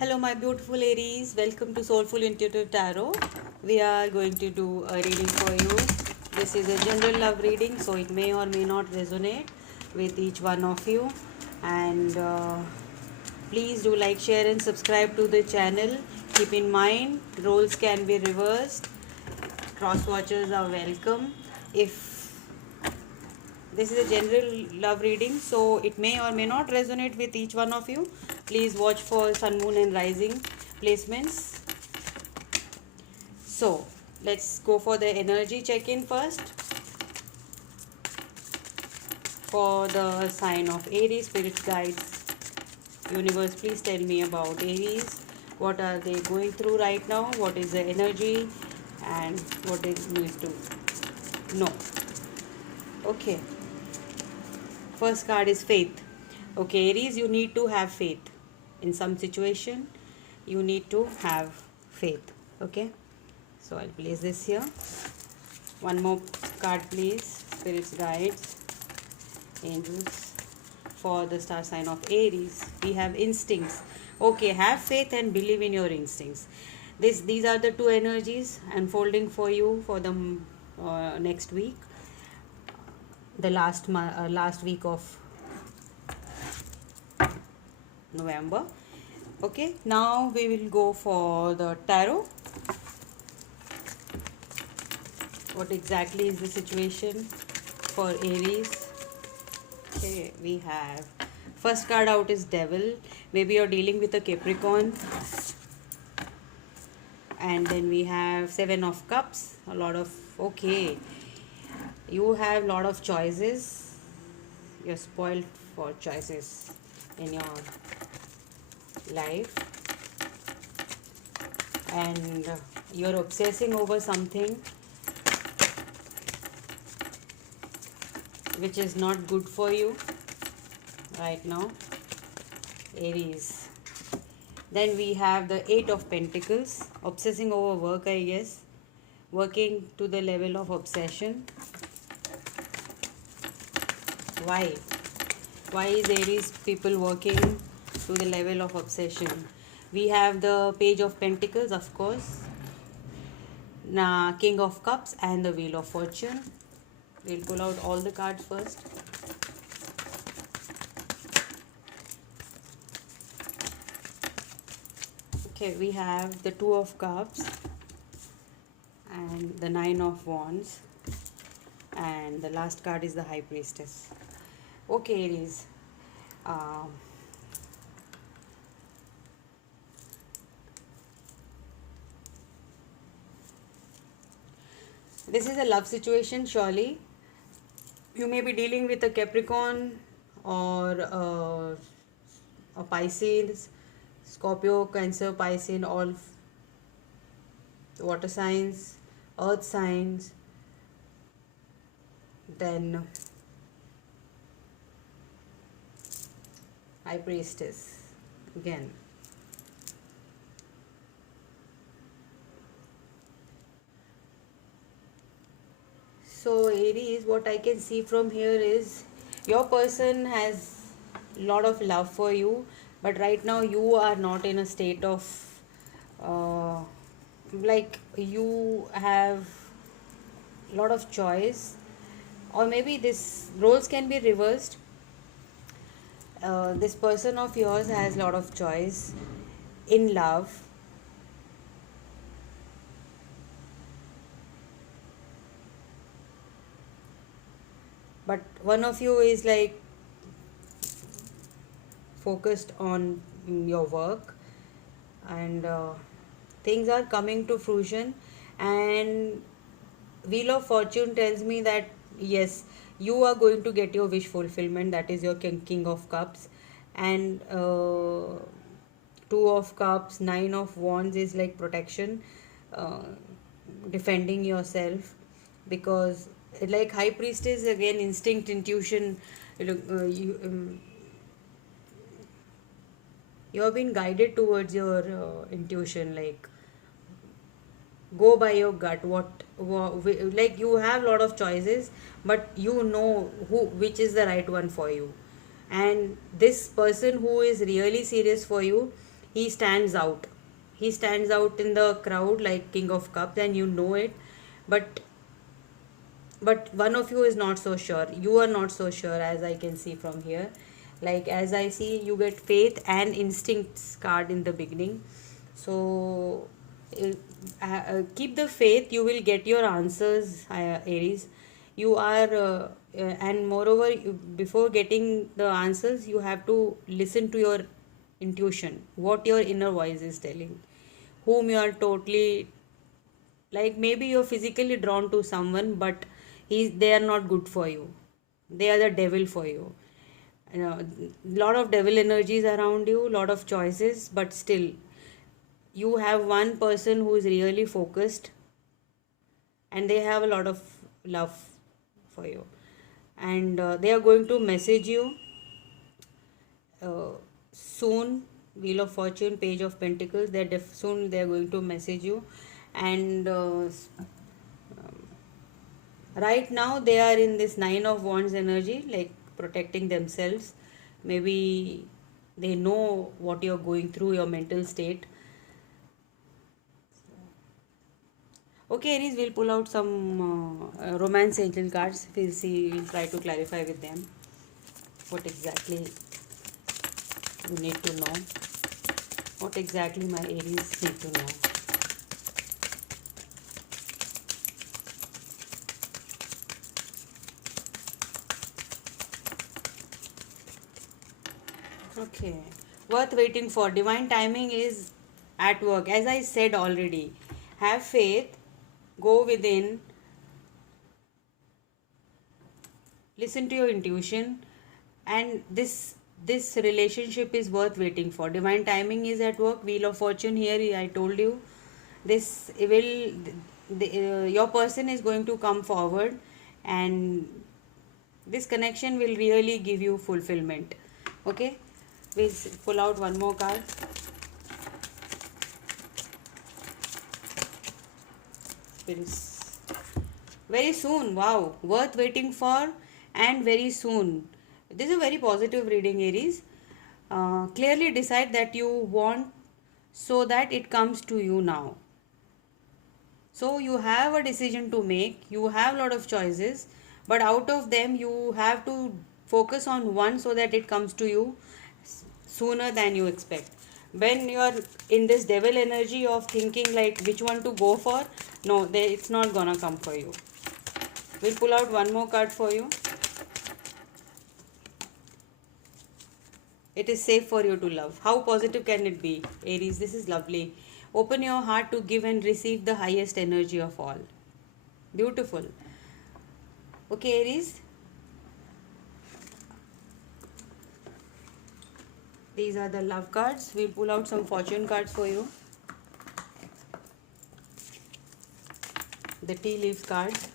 Hello, my beautiful Aries. Welcome to Soulful Intuitive Tarot. We are going to do a reading for you. This is a general love reading, so it may or may not resonate with each one of you. And please do like, share, and subscribe to the channel. Keep in mind, roles can be reversed. Cross watchers are welcome. If this is a general love reading, so it may or may not resonate with each one of you. Please watch for sun, moon, and rising placements. So let's go for the energy check-in first. For the sign of Aries, spirits, guides, universe, please tell me about Aries. What are they going through right now? What is the energy and what they need to know? Okay. First card is faith. Okay, Aries, you need to have faith. In some situation, you need to have faith. Okay, so I'll place this here. One more card, please. Spirits, guides, angels. For the star sign of Aries, we have instincts. Okay, have faith and believe in your instincts. These are the two energies unfolding for you for the next week, the last week of November. Okay, now we will go for the tarot. What exactly is the situation for Aries? Okay, we have first card out is Devil. Maybe you're dealing with a Capricorn. And then we have Seven of Cups. A lot of, okay, you have a lot of choices. You're spoiled for choices in your life, and you're obsessing over something which is not good for you right now, Aries. Then we have the Eight of Pentacles, obsessing over work, I guess, working to the level of obsession. Why is Aries people working to the level of obsession? We have the Page of Pentacles, of course, King of Cups, and the Wheel of Fortune. We'll pull out all the cards first. Okay, we have the Two of Cups and the Nine of Wands, and the last card is the High Priestess. Okay, Aries. This is a love situation, surely. You may be dealing with a Capricorn or a Pisces, Scorpio, Cancer, Pisces, all water signs, earth signs. Then High Priestess again. So Aries, what I can see from here is your person has a lot of love for you, but right now you are not in a state of like you have a lot of choice, or maybe this roles can be reversed. This person of yours has a lot of choice in love, but one of you is like focused on your work, and things are coming to fruition, and Wheel of Fortune tells me that yes, you are going to get your wish fulfillment, that is your King of Cups, and Two of Cups, Nine of Wands is like protection, uh, defending yourself, because like High Priestess again, instinct, intuition, you have been guided towards your intuition, like go by your gut. Like you have a lot of choices, but you know which is the right one for you. And this person who is really serious for you he stands out. He stands out in the crowd like King of Cups, and you know it. But one of you is not so sure. You are not so sure, as I can see from here. Like, as I see, you get Faith and Instincts card in the beginning. So uh, keep the faith, you will get your answers, Aries. You are and moreover, before getting the answers, you have to listen to your intuition, what your inner voice is telling, whom you are totally, like, maybe you're physically drawn to someone, but they are not good for you. They are the devil for you. You know, lot of devil energies around you, lot of choices, but still you have one person who is really focused, and they have a lot of love for you, and they are going to message you soon. Wheel of Fortune, Page of Pentacles, soon they are going to message you, and right now they are in this Nine of Wands energy, like protecting themselves. Maybe they know what you're going through, your mental state. Okay, Aries, we'll pull out some romance angel cards. We'll try to clarify with them what exactly you need to know. What exactly my Aries need to know. Okay. Worth waiting for. Divine timing is at work. As I said already, have faith, go within, listen to your intuition, and this relationship is worth waiting for. Divine timing is at work. Wheel of Fortune here, I told you. This will, your person is going to come forward, and this connection will really give you fulfillment. Okay, please pull out one more card. Very soon. Wow, worth waiting for, and very soon. This is a very positive reading, Aries. Clearly decide that you want, so that it comes to you now. So you have a decision to make, you have a lot of choices, but out of them you have to focus on one so that it comes to you sooner than you expect. When you are in this devil energy of thinking like which one to go for, no, it's not gonna come for you. We'll pull out one more card for you. It is safe for you to love. How positive can it be, Aries? This is lovely. Open your heart to give and receive the highest energy of all. Beautiful. Okay, Aries. These are the love cards. We'll pull out some fortune cards for you. The tea leaves cards.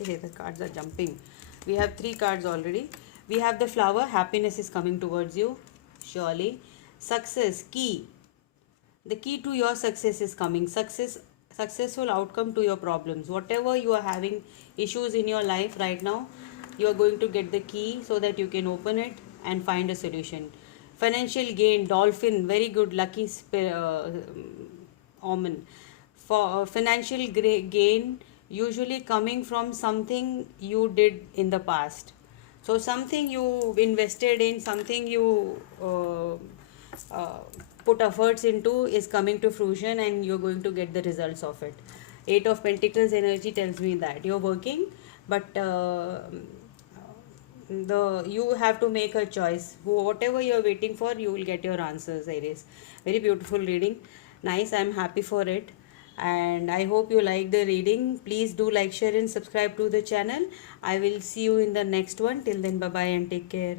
Okay, the cards are jumping. We have 3 cards already. We have the flower. Happiness is coming towards you. Surely. Success. Key. The key to your success is coming. Successful outcome to your problems. Whatever you are having issues in your life right now, you are going to get the key so that you can open it and find a solution. Financial gain. Dolphin. Very good. Lucky omen. For financial gain, usually coming from something you did in the past. So something you invested in, something you put efforts into is coming to fruition, and you're going to get the results of it. 8 of Pentacles energy tells me that you're working, but you have to make a choice. Whatever you're waiting for, you will get your answers, Aries. Very beautiful reading. Nice. I'm happy for it, and I hope you like the reading. Please do like, share and subscribe to the channel. I will see you in the next one. Till then, bye bye and take care.